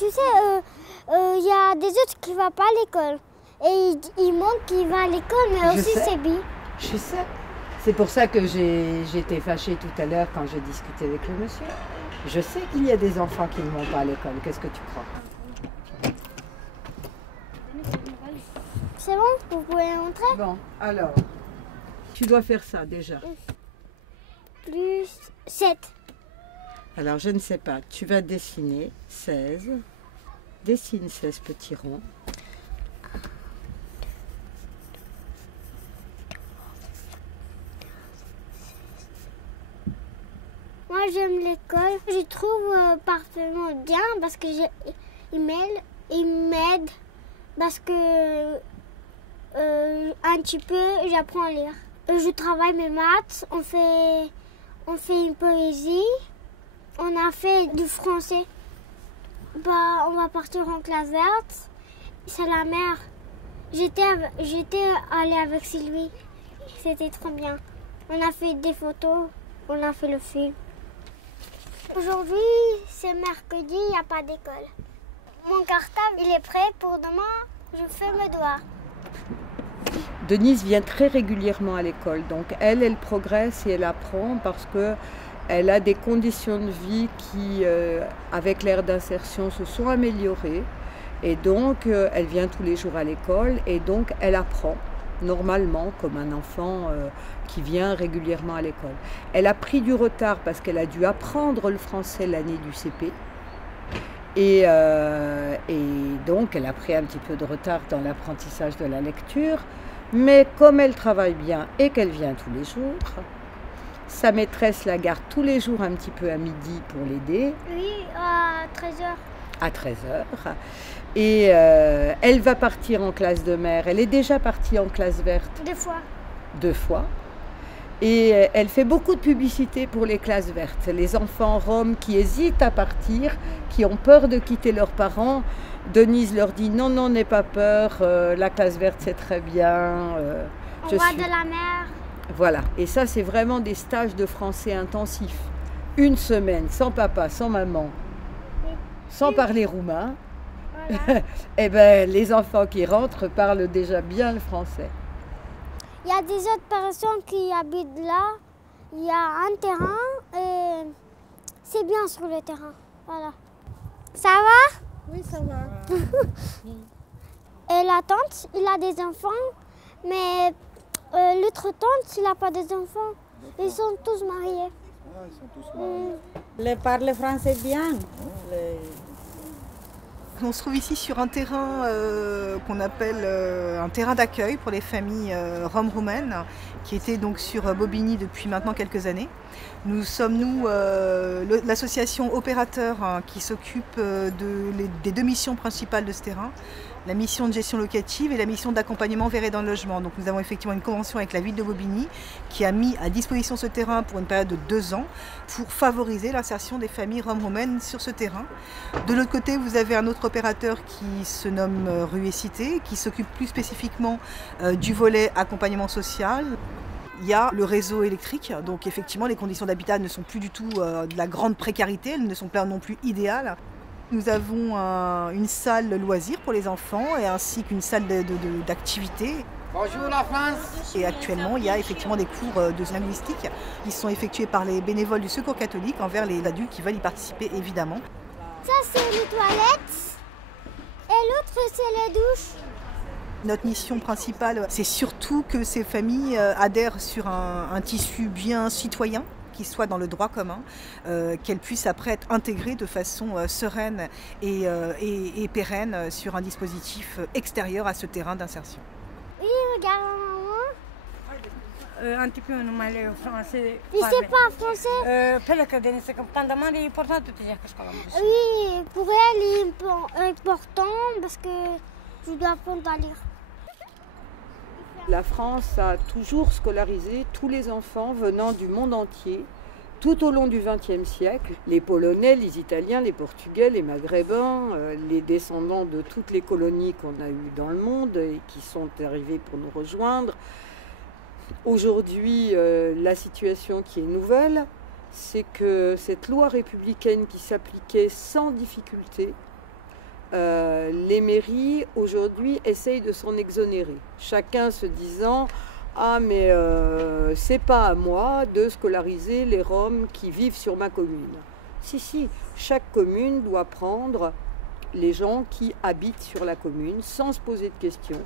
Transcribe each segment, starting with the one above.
tu sais, il y a des autres qui ne vont pas à l'école. Et il montre qu'il va à l'école, mais aussi c'est bien. Je sais. C'est pour ça que j'étais fâchée tout à l'heure quand j'ai discuté avec le monsieur. Je sais qu'il y a des enfants qui ne vont pas à l'école. Qu'est-ce que tu crois? C'est bon? Vous pouvez montrer? Bon, alors, tu dois faire ça déjà. Plus 7. Alors, je ne sais pas. Tu vas dessiner 16. Dessine 16 petits ronds. Moi, j'aime l'école. Je trouve parfaitement bien parce que il m'aide parce que un petit peu, j'apprends à lire. Je travaille mes maths, on fait une poésie, on a fait du français. Bah, on va partir en classe verte. C'est la mer. J'étais allée avec Sylvie. C'était trop bien. On a fait des photos, on a fait le film. Aujourd'hui, c'est mercredi, il n'y a pas d'école. Mon cartable, il est prêt pour demain. Je fais mes devoirs. Denise vient très régulièrement à l'école. Donc, elle progresse et elle apprend parce qu'elle a des conditions de vie qui, avec l'ère d'insertion, se sont améliorées. Et donc, elle vient tous les jours à l'école et donc, elle apprend normalement comme un enfant qui vient régulièrement à l'école. Elle a pris du retard parce qu'elle a dû apprendre le français l'année du CP. Et donc, elle a pris un petit peu de retard dans l'apprentissage de la lecture. Mais comme elle travaille bien et qu'elle vient tous les jours, sa maîtresse la garde tous les jours un petit peu à midi pour l'aider. Oui, à 13h. À 13h. Et elle va partir en classe de mer. Elle est déjà partie en classe verte. 2 fois. 2 fois. Et elle fait beaucoup de publicité pour les classes vertes. Les enfants roms qui hésitent à partir, qui ont peur de quitter leurs parents, Denise leur dit non, non, n'aie pas peur, la classe verte c'est très bien. On voit de la mer. Voilà, et ça c'est vraiment des stages de français intensifs. 1 semaine sans papa, sans maman, sans parler roumain. Voilà. Et ben les enfants qui rentrent parlent déjà bien le français. Il y a des autres personnes qui habitent là. Il y a un terrain et c'est bien sur le terrain. Voilà. Ça va? Oui, ça va. Et la tante, il a des enfants, mais l'autre tante, il n'a pas des enfants. Ils sont tous mariés. Ah, ils sont tous mariés. Ils parlent français bien. On se trouve ici sur un terrain qu'on appelle un terrain d'accueil pour les familles roms roumaines, qui était donc sur Bobigny depuis maintenant quelques années. Nous sommes, l'association opérateur qui s'occupe des 2 missions principales de ce terrain, la mission de gestion locative et la mission d'accompagnement vers et dans le logement. Donc nous avons effectivement une convention avec la ville de Bobigny qui a mis à disposition ce terrain pour une période de 2 ans pour favoriser l'insertion des familles roms roumaines sur ce terrain. De l'autre côté, vous avez un autre opérateur qui se nomme Rue et Cité, qui s'occupe plus spécifiquement du volet accompagnement social. Il y a le réseau électrique, donc effectivement les conditions d'habitat ne sont plus du tout de la grande précarité, elles ne sont pas non plus idéales. Nous avons une salle loisirs pour les enfants et ainsi qu'une salle d'activité. Bonjour la France. Et actuellement, il y a effectivement des cours de linguistique qui sont effectués par les bénévoles du Secours catholique envers les adultes qui veulent y participer évidemment. Ça c'est les toilettes et l'autre c'est les douches. Notre mission principale, c'est surtout que ces familles adhèrent sur un tissu bien citoyen, qui soit dans le droit commun, qu'elles puissent après être intégrées de façon sereine et pérenne sur un dispositif extérieur à ce terrain d'insertion. Oui, regarde maman. Un petit peu numai français. Il ne sait pas français. Pe că de se quand demande est important de te dire que je parle. Oui, pour elle, il est important parce que je dois apprendre à lire. La France a toujours scolarisé tous les enfants venant du monde entier, tout au long du XXe siècle. Les Polonais, les Italiens, les Portugais, les Maghrébins, les descendants de toutes les colonies qu'on a eues dans le monde et qui sont arrivés pour nous rejoindre. Aujourd'hui, la situation qui est nouvelle, c'est que cette loi républicaine qui s'appliquait sans difficulté les mairies aujourd'hui essayent de s'en exonérer. Chacun se disant « Ah mais c'est pas à moi de scolariser les Roms qui vivent sur ma commune ». Si, chaque commune doit prendre les gens qui habitent sur la commune sans se poser de questions.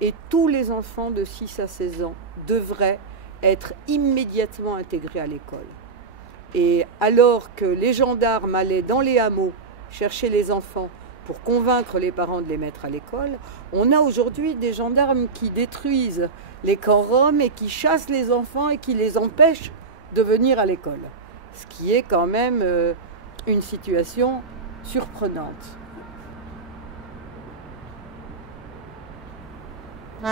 Et tous les enfants de 6 à 16 ans devraient être immédiatement intégrés à l'école. Et alors que les gendarmes allaient dans les hameaux chercher les enfants pour convaincre les parents de les mettre à l'école, on a aujourd'hui des gendarmes qui détruisent les camps roms et qui chassent les enfants et qui les empêchent de venir à l'école. Ce qui est quand même une situation surprenante. Je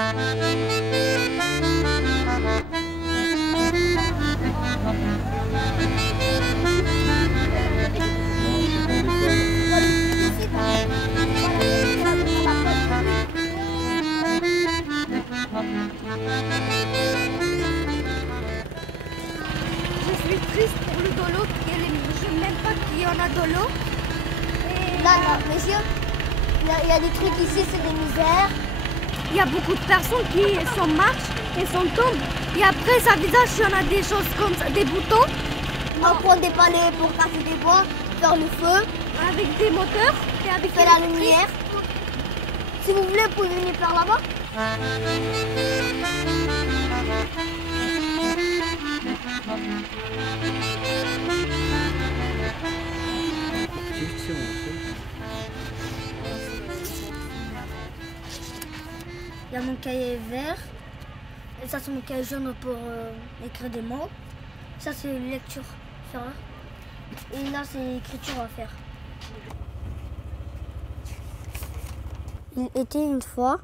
suis triste pour le dolo, je n'aime même pas qu'il y en a dolo. Non, monsieur, il y a des trucs ici, c'est des misères. Il y a beaucoup de personnes qui s'en marchent et s'en tombent. Et après, ça visage, il y en a des choses comme ça, des boutons. On prend des palets pour casser des bois, faire le feu. Avec des moteurs et avec la lumière. Si vous voulez, vous pouvez venir faire là-bas. Il y a mon cahier vert, et ça c'est mon cahier jaune pour écrire des mots. Ça c'est lecture, et là c'est écriture à faire. Il était une fois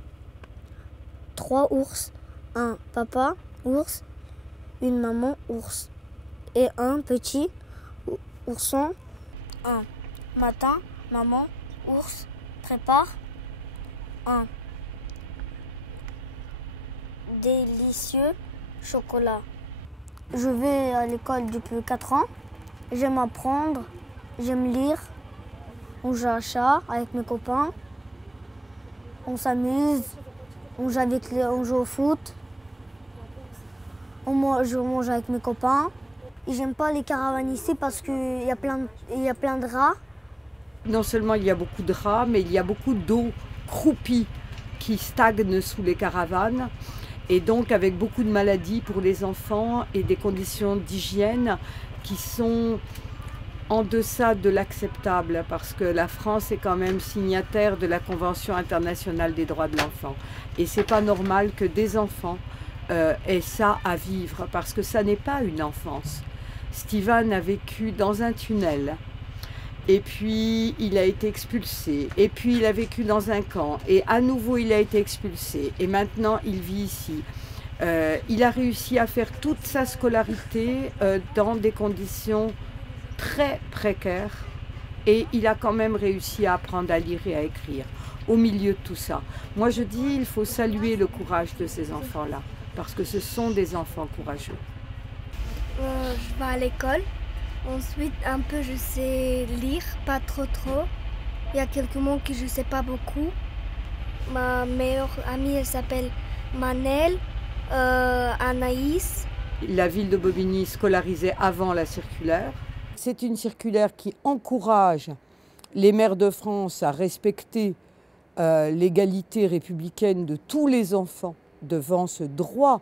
3 ours, un papa ours, une maman ours et un petit ourson. Un matin, maman ours prépare un délicieux chocolat. Je vais à l'école depuis 4 ans. J'aime apprendre, j'aime lire. On joue à chat avec mes copains. On s'amuse, on joue au foot. Je mange avec mes copains. Et j'aime pas les caravanes ici parce qu'il y a plein de rats. Non seulement il y a beaucoup de rats, mais il y a beaucoup d'eau croupie qui stagne sous les caravanes. Et donc avec beaucoup de maladies pour les enfants et des conditions d'hygiène qui sont en deçà de l'acceptable, parce que la France est quand même signataire de la Convention internationale des droits de l'enfant. Et c'est pas normal que des enfants aient ça à vivre, parce que ça n'est pas une enfance. Steven a vécu dans un tunnel, et puis il a été expulsé, et puis il a vécu dans un camp, et à nouveau il a été expulsé, et maintenant il vit ici. Il a réussi à faire toute sa scolarité dans des conditions très précaires, et il a quand même réussi à apprendre à lire et à écrire au milieu de tout ça. Moi je dis, il faut saluer le courage de ces enfants-là, parce que ce sont des enfants courageux. Je vais à l'école. Ensuite, un peu, je sais lire, pas trop. Il y a quelques mots que je ne sais pas beaucoup. Ma meilleure amie, elle s'appelle Manel, Anaïs. La ville de Bobigny scolarisait avant la circulaire. C'est une circulaire qui encourage les maires de France à respecter l'égalité républicaine de tous les enfants devant ce droit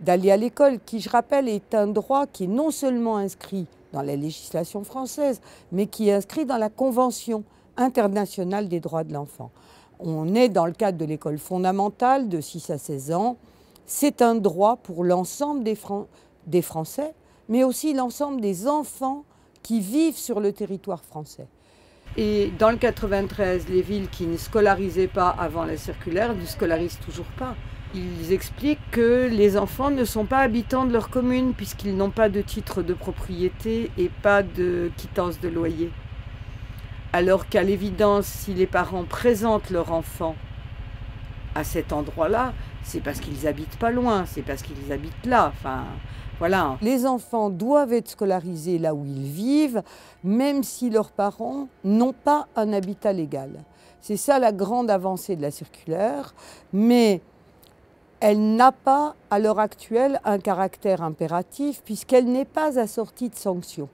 d'aller à l'école, qui, je rappelle, est un droit qui est non seulement inscrit dans la législation française, mais qui est inscrit dans la Convention internationale des droits de l'enfant. On est dans le cadre de l'école fondamentale de 6 à 16 ans. C'est un droit pour l'ensemble des Français, mais aussi l'ensemble des enfants qui vivent sur le territoire français. Et dans le 93, les villes qui ne scolarisaient pas avant la circulaire ne scolarisent toujours pas. Ils expliquent que les enfants ne sont pas habitants de leur commune puisqu'ils n'ont pas de titre de propriété et pas de quittance de loyer. Alors qu'à l'évidence, si les parents présentent leur enfant à cet endroit-là, c'est parce qu'ils habitent pas loin, c'est parce qu'ils habitent là. Enfin, voilà. Les enfants doivent être scolarisés là où ils vivent, même si leurs parents n'ont pas un habitat légal. C'est ça la grande avancée de la circulaire, mais elle n'a pas, à l'heure actuelle, un caractère impératif puisqu'elle n'est pas assortie de sanctions.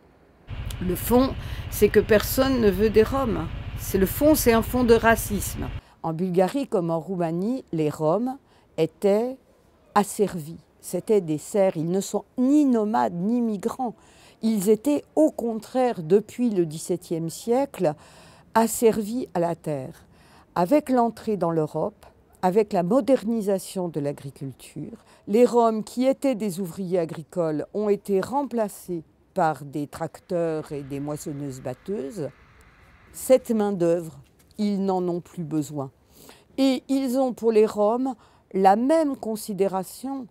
Le fond, c'est que personne ne veut des Roms. Le fond, c'est un fond de racisme. En Bulgarie comme en Roumanie, les Roms étaient asservis. C'étaient des serfs. Ils ne sont ni nomades ni migrants. Ils étaient au contraire, depuis le XVIIe siècle, asservis à la terre. Avec l'entrée dans l'Europe, avec la modernisation de l'agriculture, les Roms qui étaient des ouvriers agricoles ont été remplacés par des tracteurs et des moissonneuses-batteuses. Cette main-d'œuvre, ils n'en ont plus besoin. Et ils ont pour les Roms la même considération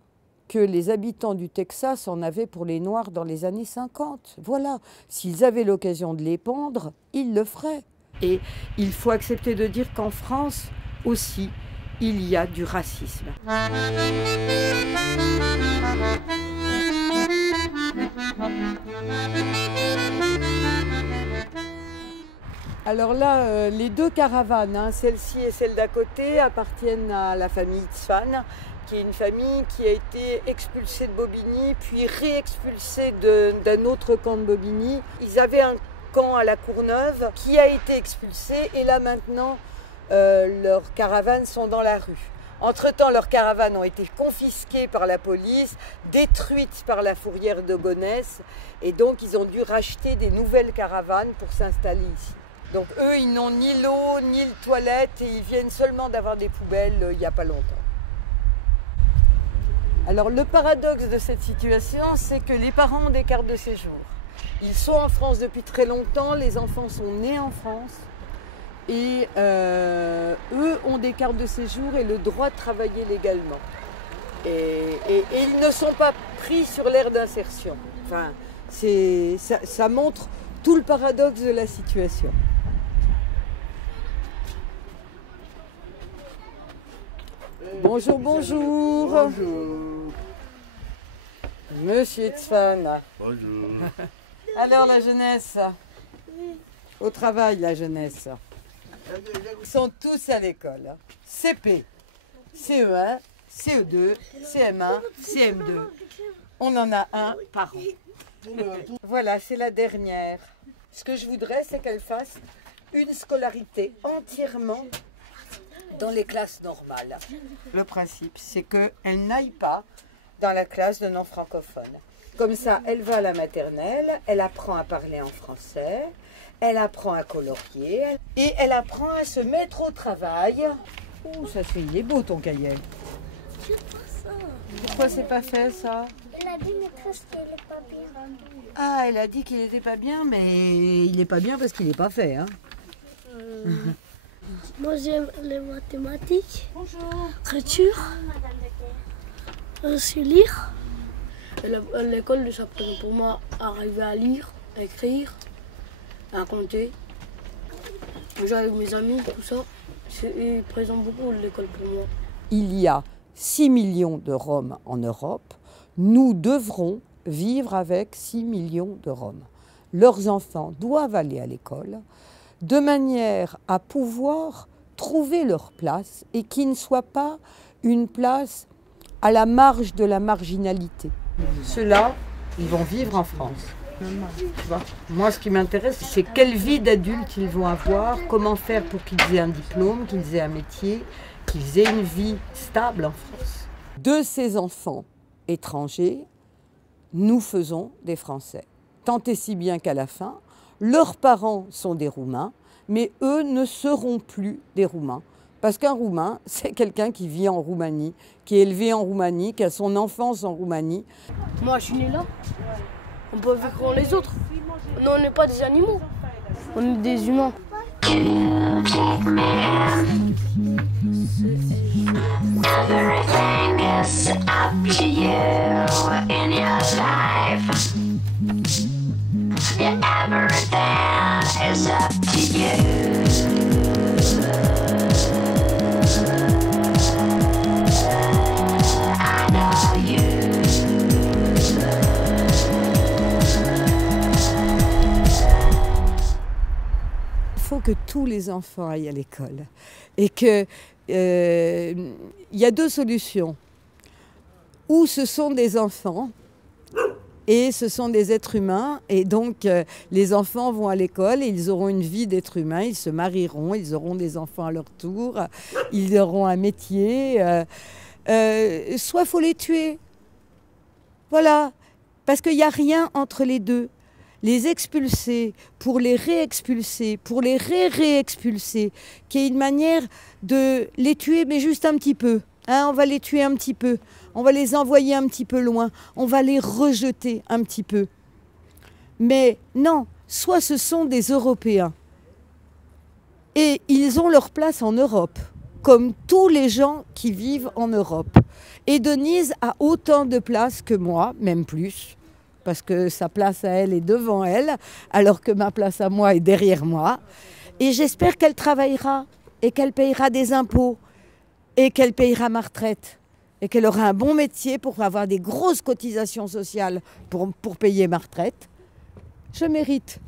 que les habitants du Texas en avaient pour les Noirs dans les années 50. Voilà, s'ils avaient l'occasion de les pendre, ils le feraient. Et il faut accepter de dire qu'en France aussi, il y a du racisme. Alors là, les deux caravanes, celle-ci et celle d'à côté, appartiennent à la famille Tzfan, qui est une famille qui a été expulsée de Bobigny, puis réexpulsée d'un autre camp de Bobigny. Ils avaient un camp à la Courneuve qui a été expulsé et là maintenant, leurs caravanes sont dans la rue. Entre-temps, leurs caravanes ont été confisquées par la police, détruites par la fourrière de Gonesse et donc ils ont dû racheter des nouvelles caravanes pour s'installer ici. Donc eux, ils n'ont ni l'eau, ni le toilette et ils viennent seulement d'avoir des poubelles il n'y a pas longtemps. Alors le paradoxe de cette situation, c'est que les parents ont des cartes de séjour. Ils sont en France depuis très longtemps, les enfants sont nés en France et eux ont des cartes de séjour et le droit de travailler légalement. Et ils ne sont pas pris sur l'aire d'insertion. Enfin, ça montre tout le paradoxe de la situation. Bonjour, bonjour. Bonjour. Monsieur Tzfan. Bonjour. Alors la jeunesse, au travail la jeunesse. Ils sont tous à l'école. CP, CE1, CE2, CM1, CM2. On en a un par an. Voilà, c'est la dernière. Ce que je voudrais, c'est qu'elle fasse une scolarité entièrement dans les classes normales. Le principe, c'est qu'elle n'aille pas dans la classe de non-francophones. Comme ça, elle va à la maternelle, elle apprend à parler en français, elle apprend à colorier et elle apprend à se mettre au travail. Ouh, ça c'est, il est beau ton cahier. C'est pas ça. Pourquoi c'est pas fait ça? Elle a dit maîtresse qu'il n'est pas bien. Ah, elle a dit qu'il était pas bien, mais il est pas bien parce qu'il n'est pas fait. Hein. Moi j'aime les mathématiques, écriture, aussi lire. L'école, ça présente pour moi arriver à lire, à écrire, à compter. Jouer avec mes amis, tout ça, il présente beaucoup l'école pour moi. Il y a 6 millions de Roms en Europe. Nous devrons vivre avec 6 millions de Roms. Leurs enfants doivent aller à l'école de manière à pouvoir trouver leur place et qui ne soit pas une place à la marge de la marginalité. Ceux-là, ils vont vivre en France. Tu vois, moi, ce qui m'intéresse, c'est quelle vie d'adulte ils vont avoir, comment faire pour qu'ils aient un diplôme, qu'ils aient un métier, qu'ils aient une vie stable en France. De ces enfants étrangers, nous faisons des Français. Tant et si bien qu'à la fin, leurs parents sont des Roumains, mais eux ne seront plus des Roumains. Parce qu'un Roumain, c'est quelqu'un qui vit en Roumanie, qui est élevé en Roumanie, qui a son enfance en Roumanie. Moi, je suis né là. On peut vivre comme les autres. Non, on n'est pas des animaux. On est des humains. Everything is up to you in your life. Yeah, everything is up to you. tous les enfants aillent à l'école. Et que y a deux solutions. Ou ce sont des enfants, et ce sont des êtres humains, et donc les enfants vont à l'école et ils auront une vie d'être humain, ils se marieront, ils auront des enfants à leur tour, ils auront un métier. Soit il faut les tuer. Voilà. Parce qu'il n'y a rien entre les deux. Les expulser, pour les réexpulser, pour les réexpulser, qui est une manière de les tuer, mais juste un petit peu. Hein, on va les tuer un petit peu. On va les envoyer un petit peu loin. On va les rejeter un petit peu. Mais non, soit ce sont des Européens. Et ils ont leur place en Europe, comme tous les gens qui vivent en Europe. Et Denise a autant de place que moi, même plus, parce que sa place à elle est devant elle, alors que ma place à moi est derrière moi. Et j'espère qu'elle travaillera et qu'elle payera des impôts et qu'elle payera ma retraite et qu'elle aura un bon métier pour avoir des grosses cotisations sociales pour payer ma retraite. Je mérite.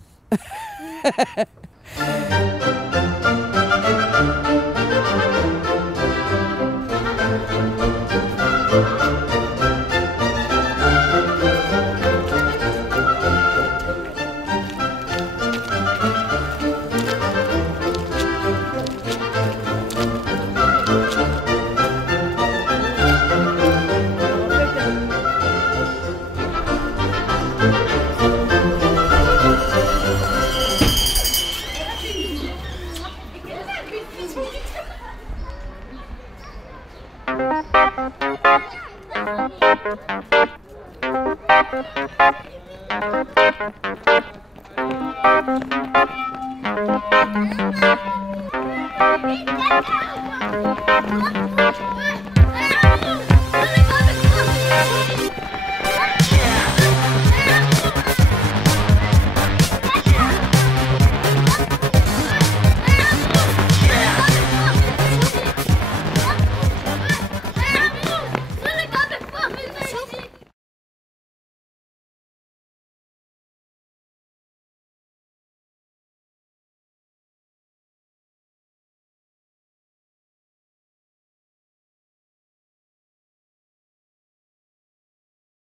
Thank you.